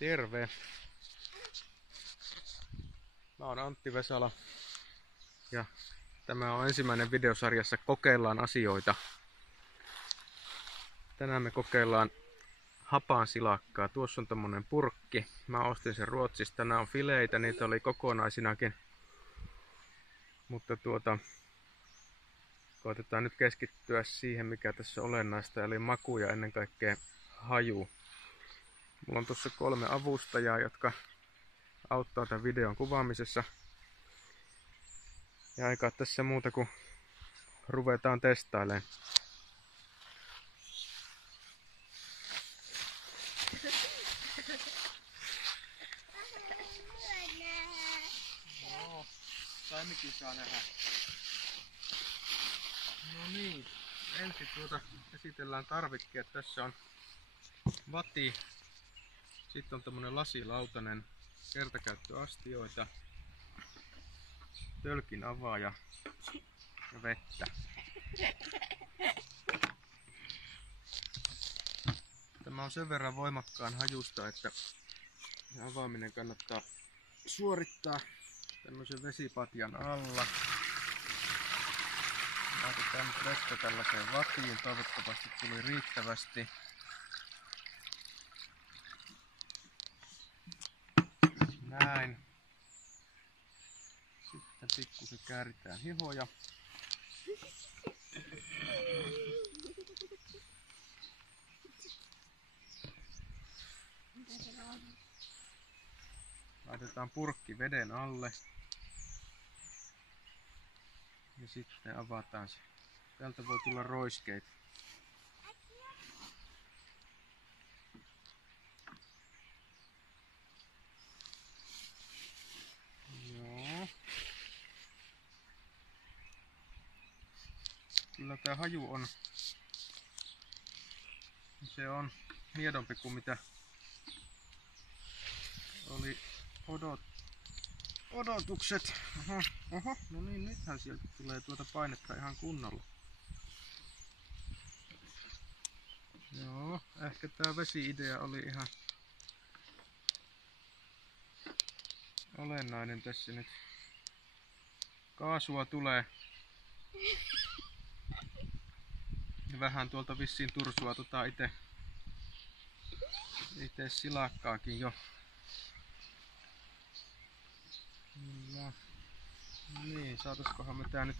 Terve! Mä oon Antti Vesala ja tämä on ensimmäinen videosarjassa Kokeillaan asioita. Tänään me kokeillaan hapansilakkaa. Tuossa on tommonen purkki. Mä ostin sen Ruotsista. Nää on fileitä, niitä oli kokonaisinakin. Mutta koitetaan nyt keskittyä siihen, mikä tässä on olennaista, eli maku ja ennen kaikkea haju. Mulla on tuossa 3 avustajaa, jotka auttaa tämän videon kuvaamisessa. Ja eikä tässä muuta kuin ruvetaan testailemaan. No, Taimikin saa nähdä. No niin, ensin esitellään tarvikkeet. Tässä on vati. Sitten on tämmönen lasilautanen, kertakäyttöastioita, tölkin avaaja ja vettä. Tämä on sen verran voimakkaan hajusta, että avaaminen kannattaa suorittaa tämmöisen vesipatjan alla. Laitetaan nyt vettä tällaiseen vatiin, toivottavasti tuli riittävästi. Näin. Sitten pikkusen kääritään hihoja. Laitetaan purkki veden alle. Ja sitten avataan se. Täältä voi tulla roiskeita. Kyllä tää haju on, se on miedompi kuin mitä oli odotukset. Oho, no niin, nythän sieltä tulee painetta ihan kunnolla. Joo, ehkä tää vesi-idea oli ihan olennainen tässä nyt. Kaasua tulee. Vähän tuolta vissiin tursua itse silakkaakin jo. No niin, saataskohan me tää nyt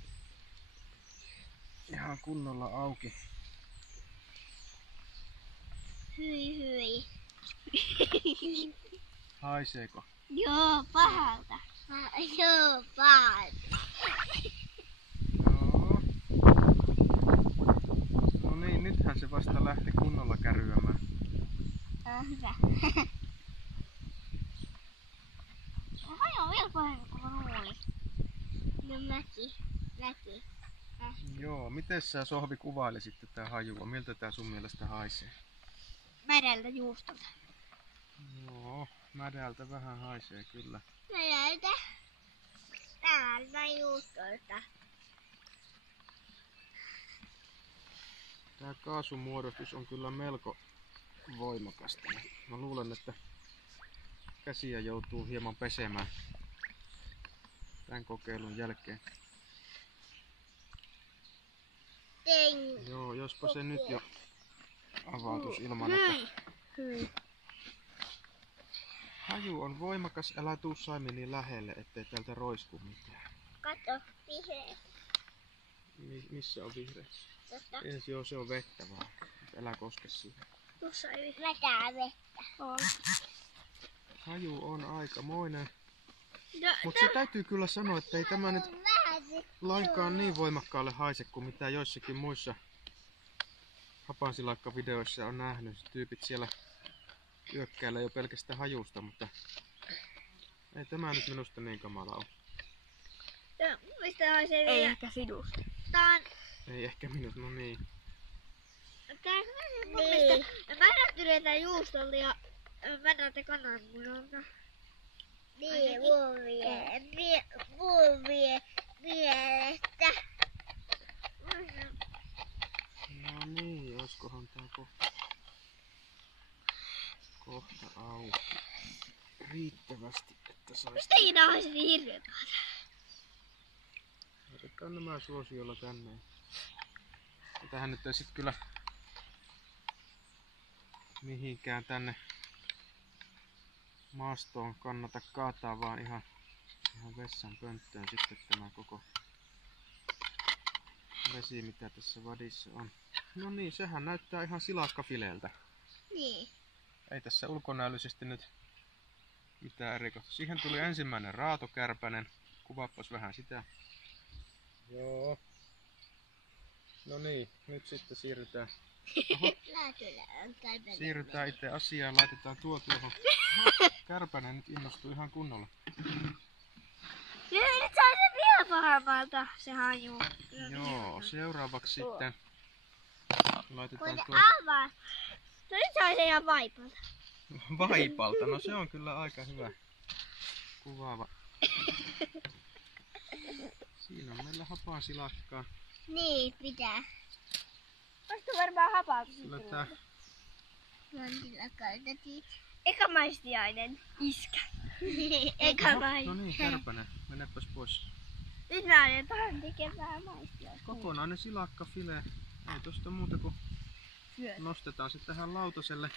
ihan kunnolla auki. Hyi. Haiseeko? Joo, pahalta. Joo, pahalta. Joo. No niin, nythän se vasta lähti kunnolla kärryämään. Hyvä. Haju on vielä pahempi kuin mä luulin. No mäki. Joo, miten sä Sohvi kuvailisit tätä hajua? Miltä tää sun mielestä haisee? Mädältä juustolta. Joo, mädältä vähän haisee kyllä. Mädältä juustolta. Tää kaasumuodostus on kyllä melko voimakasta. Mä luulen, että käsiä joutuu hieman pesemään tämän kokeilun jälkeen. Joo, jospa se nyt jo avautus ilman, että haju on voimakas. Älä tuu Saimi niin lähelle, ettei täältä roisku mitään. Kato, vihreä. Missä on vihreä? Tosta. Joo, se on vettä vaan. Älä koske siihen. Tuossa on vetää vettä. On. Haju on aikamoinen. No, Mutta se täytyy kyllä sanoa, että ei tämä nyt lainkaan niin voimakkaalle haise kuin mitä joissakin muissa hapansilakkavideoissa on nähnyt. Tyypit siellä yökkäillä jo pelkästään hajusta, mutta ei tämä nyt minusta niin kamala ole. Mistä haisee vielä? Ei ehkä sinusta. Ei ehkä minusta, no niin. Tää on mun mielestä mädättyneitä juustolta ja mädätä kananmunalta. Niin, mun mielestä. No niin, olisikohan tää kohta auki. riittävästi, että saisi. Siinä on se hirveä. Otetaan nämä suosiolla tänne. Tähän nyt ei sit kyllä mihinkään tänne maastoon kannata kaataa, vaan ihan vessan pönttöön sitten tämä koko vesi, mitä tässä vadissa on. No niin, sehän näyttää ihan silakkafileeltä. Niin. Ei tässä ulkonäöllisesti nyt mitään erikoista. Siihen tuli ensimmäinen raatokärpänen. Kuvaapas vähän sitä. Joo. No niin, nyt sitten siirrytään. Siirrytään itse asiaan, laitetaan tuo tuohon. Kärpänen nyt innostui ihan kunnolla. Ja nyt sai se vielä paremmalta, se haju. Joo, seuraavaksi sitten laitetaan tuo avaa. No nyt sai se ihan vaipalta. vaipalta. No se on kyllä aika hyvä kuvaava. Siinä on meillä hapansilakkaa. Niin, pitää. Olisiko varmaan hapautus? Kyllä tää Ekamaistiainen iskä. Ekamaistiainen. No niin, kärpänen, menepäs pois. Nyt mä aletaan tekemään maistiaista. Kokonainen silakkafile. Ei tosta muuta kuin nostetaan se tähän lautaselle.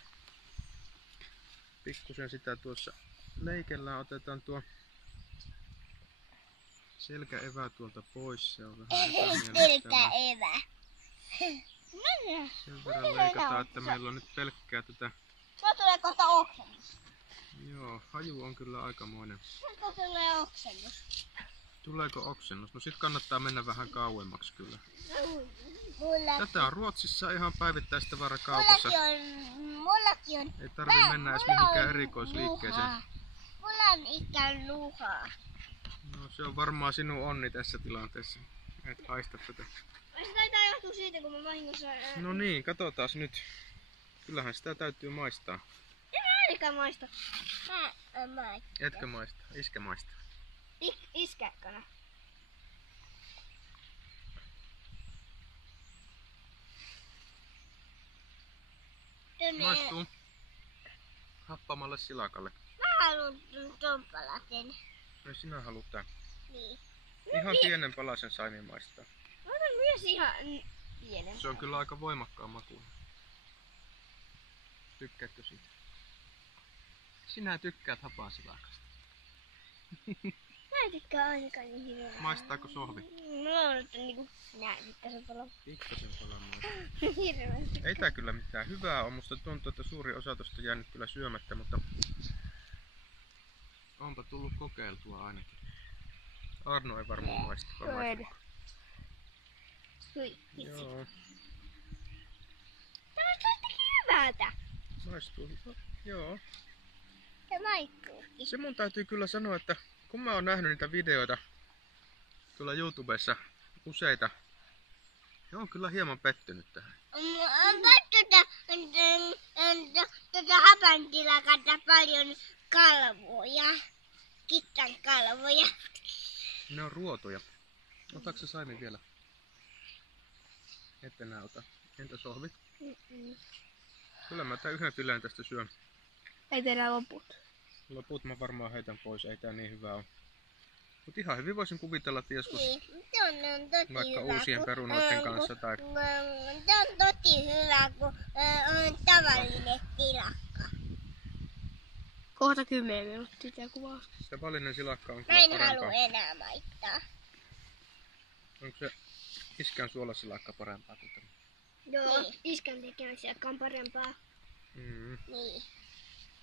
Pikkusen sitä tuossa leikellään. Otetaan tuo selkäevä tuolta pois. Se on vähän epämiellyttävää. Selkäevä. Sen verran leikataan, että meillä on nyt pelkkää tätä. Tuo tulee kohta oksennus. Joo, haju on kyllä aikamoinen. Tuo tulee oksennus. Tuleeko oksennus? No sit kannattaa mennä vähän kauemmaksi kyllä. Mullakin. Tätä on Ruotsissa ihan päivittäistä varakaupassa. Mullakin on. Ei tarvi mennä edes mihinkään erikoisliikkeeseen. Mulla on ikään luhaa. No se on varmaan sinun onni tässä tilanteessa. Et haista tätä. Se taitaa johtua siitä, kun mä vahingossa... No niin, katsotaan nyt. Kyllähän sitä täytyy maistaa. En mä ainakaan maista. Mä maista. Etkö maista? Iskä maistaa. Iskäkkönä. Maistuu happamalle silakalle. Mä haluan ton palasen. No sinä haluat tää. Niin. Ihan pienen palasen saimin maistaa. Mä otan myös ihan pienen. Se on kyllä aika voimakkaan makuun. Tykkäätkö siitä? Sinä tykkäät hapansilakasta. Mä en tykkää ainakaan niin hyvää. Maistaako sohvi? Mä oon nyt niinku näin pikkasen palo. Pikkasen palamaan. Hirveästi. Ei tää kyllä mitään hyvää on. Musta tuntuu, että suuri osa tosta jäänyt kyllä syömättä, mutta onpa tullut kokeiltua ainakin. Arno ei varmaan maista. Joo. Tämä on hyvältä. Maistuu. Joo. Se maistuu. Se mun täytyy kyllä sanoa, että kun mä oon nähnyt niitä videoita tuolla YouTubessa useita, niin oon kyllä hieman pettynyt tähän. On tätä hapantilakata paljon kalvoja. Kittan kalvoja. Ne on ruotoja. Otatko sä saimin vielä? Et enää ota. Entä sohvi? Kyllä mä tän yhden fileen tästä syön. Ei tehdä loput. Loput mä varmaan heitän pois, ei tää niin hyvä ole. Mut ihan hyvin voisin kuvitella, että joskus Niin, on tosi vaikka hyvä, uusien perunoiden kanssa tai... Se on tosi hyvä, kun on tavallinen tilakka. Kohta 10 minuuttia tämä kuvaus. Tavallinen silakka on Mä kyllä en parempaa. halua enää maittaa. Onko se iskän suolasilakka parempaa kuin tämä? Joo, niin. Iskän tekemä silakka on parempaa. Niin.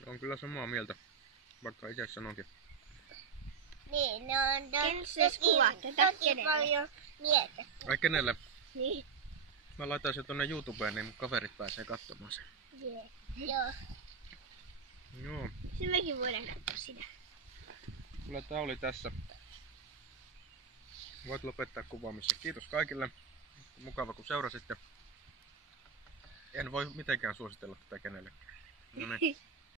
On kyllä samaa mieltä, vaikka itse sanonkin. Niin, ne on tosi paljon mieltä. Ai kenelle? Niin. Mä laitan sen tonne YouTubeen, niin mun kaverit pääsee katsomaan sen. Joo. Joo. Sitten mekin voidaan katsoa sitä. Kyllä tää oli tässä. Voit lopettaa kuvaamisen. Kiitos kaikille. Mukava kun seurasitte. En voi mitenkään suositella tätä kenellekään. No niin.